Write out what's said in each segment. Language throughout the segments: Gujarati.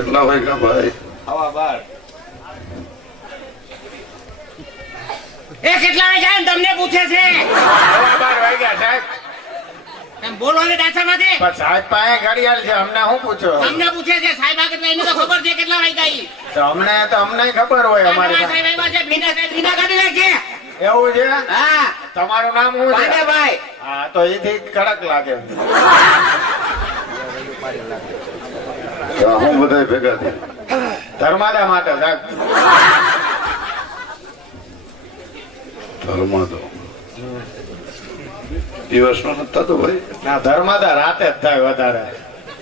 કેટલા વાગ્યા ભાઈ હવા બાર એ કેટલા વાગ્યા તમને પૂછે છે? હવા બાર વાગ્યા સાહેબ એમ બોલો ને ડાસામાંથી. પણ સાહેબ પાસે ઘડિયાળ છે અમને શું પૂછો? તમને પૂછે છે સાહેબ આગળ એને તો ખબર છે કેટલા વાગ્યા ઈ. તો અમને તો અમને ખબર હોય અમારી સાહેબ આવ્યા છે ભીના સાહેબ ભીના કાઢી નાખજે એવું છે? હા. તમારું નામ શું છે? ભાઈ. હા તો એથી કડક લાગે. બધા ભેગા થયા. ધર્માદા માટે સાહેબ ધર્મ તો દિવસનો નતા તો ભાઈ ના ધર્માદા રાતે જ થાય વધારે.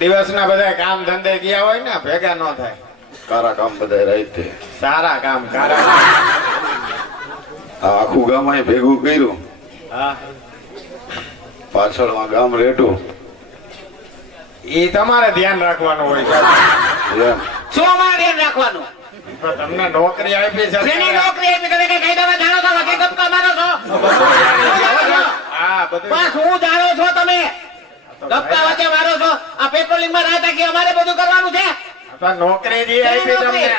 દિવસના બધા કામ ધંધે ગયા હોય ને ભેગા ન થાય. કારા કામ બધા રાતે સારા કામ કારા. આખું ગામ અહીં ભેગું કર્યું. હા. પાછળમાં ગામ રેટું એ તમારે ધ્યાન રાખવાનું હોય. રાખવાનું. તમને નોકરી આપી છે. શેની નોકરી આપી તમે કઈ કાયદામાં જાણો છો? વગે ગપકા મારો છો? હા બધું. બસ હું જાણો છો તમે. ગપકા વગે મારો છો. આ પેટ્રોલિંગમાં રાતા કે અમારે બધું કરવાનું છે? પણ નોકરી જે આપી તમને.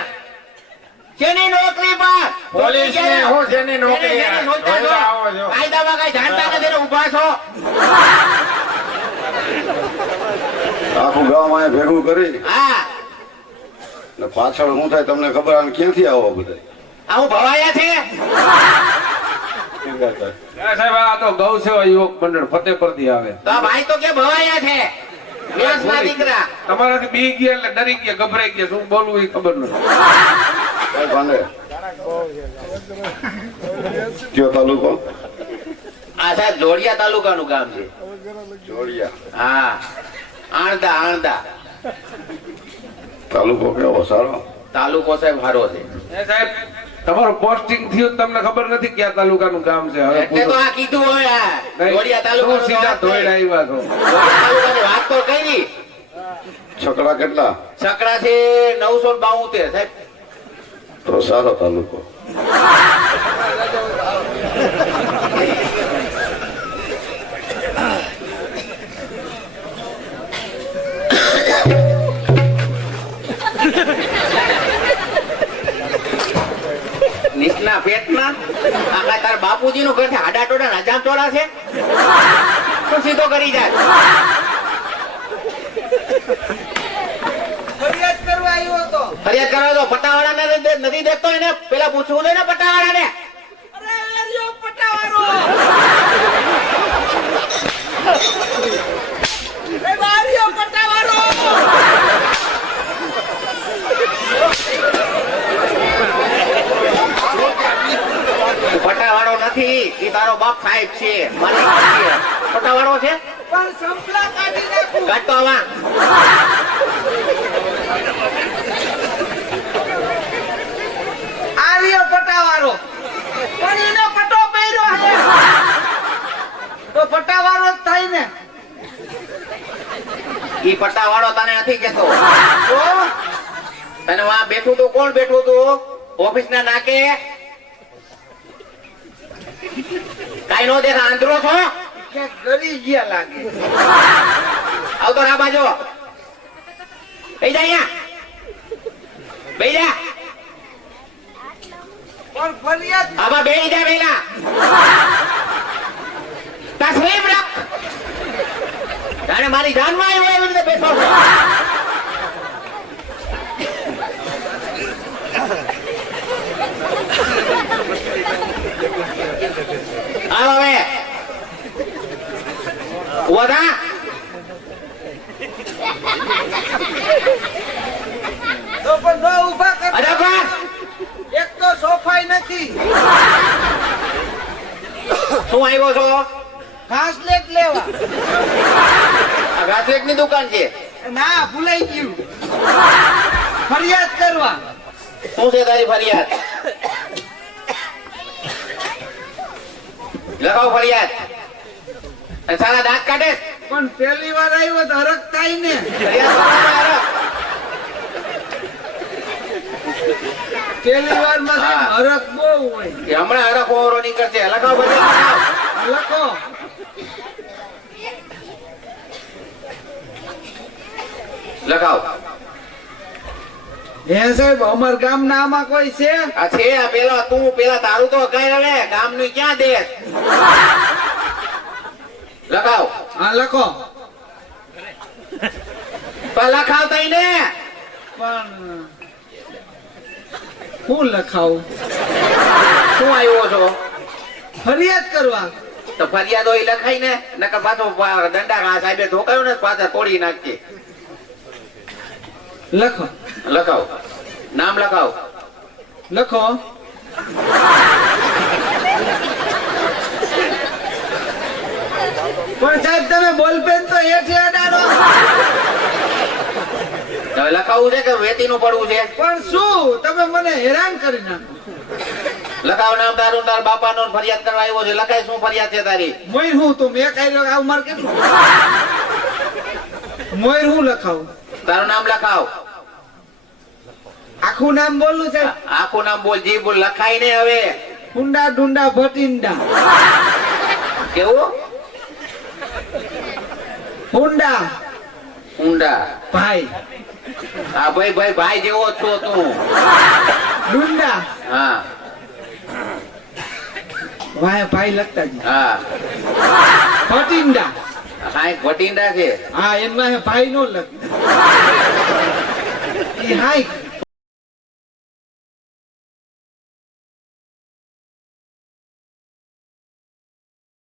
શેની નોકરી પર. પોલીસ ને હું શેની નોકરી શોધતા છો? જોઈ આવો છો. કાયદામાં કઈ જાણતા નથી ને છો? આખું ગામ અહીં ભેગું કરી. હા. ને પાછળ શું થાય તમને ખબર આને ક્યાંથી આવો બધા આવું ભવાયા છે? સાહેબ આ તો ગૌ સેવા યુવક મંડળ ફતેપુરથી આવે. તો ભાઈ તો કે ભવાયા છે? તમારાથી બી ગયા એટલે ડરી ગયા ગભરાઈ ગયા શું બોલવું એ ખબર નથી. કયો તાલુકો? આ સાહેબ જોડિયા તાલુકાનું ગામ છે. જોડિયા. હા. આણદા આણદા. તાલુકો કેવો? સારો? તાલુકો સાહેબ સારો છે. સાહેબ તમારું પોસ્ટિંગ થયું તમને ખબર નથી કયા તાલુકાનું ગામ છે? હવે એટલે તો આ કીધું હોય આ. જોડિયા તાલુકાનું સીધા વાત આવ્યા છો? વાત તો કરી. છકડા કેટલા? છકડા છે નવસો બાઉતેર સાહેબ. તો સારો તાલુકો. આ તાર બાપુજી નું ઘર આડા ટોડા હજાર ટોળા છે? તું સીધો કરી જાય? ફરિયાદ કરવા તો પટાવાળા ને નથી દેખતો એને? પેલા પૂછવું દે ને પટાવાળા! ને અરે આર્યો પટાવાળો એ આર્યો પટાવાળો પટાવાળો નથી એ તારો બાપ સાહેબ છે મને ખબર છે. છે? પણ સંપલા કાઢી નાખું. કાઢતો આવા. આર્યો પટાવાળો. પણ એને પટો પહેર્યો છે તો પટાવાળો જ થાય ને. ઈ પટાવાળો તને નથી કેતો તને વાં બેઠું તું કોણ બેઠું તું? ઓફિસ ના નાકે કાઈ નો દેખા આંતરો છો? ગરી ગયા લાગે. આવતો ના બાજો. બેઈ જા અહીંયા. બેઈ જા. પણ ફરિયાદ આમાં બેઈ જા વેલા તસવીર રાખ. જાણે મારી જાનમાં આવ્યો એવી રીતે બેઠો છે આવ હવે ઊભો થા તો પણ ન ઊભા કર અરે બા એક તો સોફાઈ નથી. શું આવ્યો છો? ઘાસલેટ લેવા. આ ઘાસલેટની દુકાન છે. ના ભૂલાઈ ગયું. ફરિયાદ કરવા. શું છે તારી ફરિયાદ? લખાવ ફરિયાદ. સારા દાંત કાઢે? પણ પહેલી વાર આવ્યો તો હરખ થાય ને ફરિયાદ કરવાનો હરખ. પહેલી વારમાં હરખ બહુ હોય. હમણાં હરખ ઓવરો નીકળશે. લખાવ લખો લખાવ હે સાહેબ અમાર ગામના આમાં કોઈ છે? આ છે આ પેલા તું પેલા તારું તો કઈ હવે. ગામનું ક્યાં દે લખાવ હા લખો. પણ લખાવતા ને. પણ હું લખાવું. શું આવ્યો છો ફરિયાદ કરવા. તો ફરિયાદ હોય ઈ લખાય ને નકર પાછો દંડા ઘા સાહેબે ધોકાયો ને પાછા તોડી નાખજે. લખો. લખાવ. નામ લખાવ. લખો. પણ સાહેબ તમે બોલપેન તો હેઠે અડાડો. હવે લખાવું છે કે વેતી નું પડવું છે? પણ શું? તમે મને હેરાન કરી નાખો. લખાવ નામ તારું તાર બાપા નો ફરિયાદ કરવા આવ્યો છે. લખાય શું ફરિયાદ છે તારી? મોઈ હું તું મેં કઈ રહ્યો માર કેટલું મોઈર હું લખાવ? તારું નામ લખાવ. આખું નામ બોલું છે? આખું નામ બોલ જી બોલ લખાય ને હવે. હુંડા ડુંડા ભટિંડા. કેવું? હુંડા. ઊંડા ભાઈ. હા ભાઈ ભાઈ ભાઈ જેવો છો તું. ડુંડા. હા. વાય ભાઈ લગતા જ હા. ભટિંડા. હા ભટીંડા છે. હા એમાં ભાઈ નો લગ હાઈ